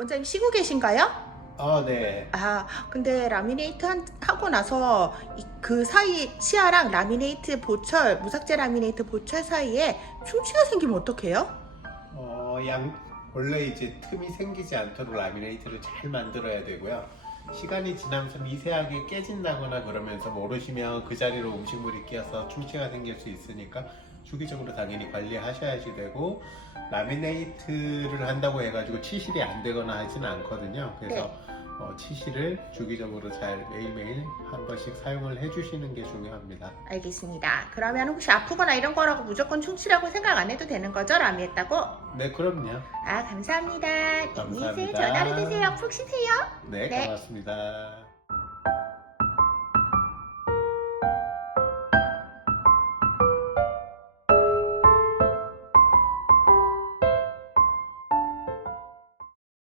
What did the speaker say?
원장님 쉬고 계신가요? 아, 네. 아, 근데 라미네이트 한- 하고 나서 이- 그 사이 치아랑 라미네이트 보철, 무삭제 라미네이트 보철 사이에 충치가 생기면 어떡해요? 어, 양 원래 이제 틈이 생기지 않도록 라미네이트를 잘 만들어야 되고요. 시간이 지나면서 미세하게 깨진다거나 그러면서 모르시면 그 자리로 음식물이 끼어서 충치가 생길 수 있으니까 주기적으로 당연히 관리하셔야지 되고 라미네이트를 한다고 해가지고 치실이 안 되거나 하지는 않거든요. 그래서 어, 치실을 주기적으로 잘 매일매일 한 번씩 사용을 해주시는 게 중요합니다. 알겠습니다. 그러면 혹시 아프거나 이런 거라고 무조건 충치라고 생각 안 해도 되는 거죠? 라미했다고? 네, 그럼요. 아, 감사합니다. 안녕히 계세요. 감사합니다. 전화로 드세요. 푹 쉬세요. 네, 네. 고맙습니다.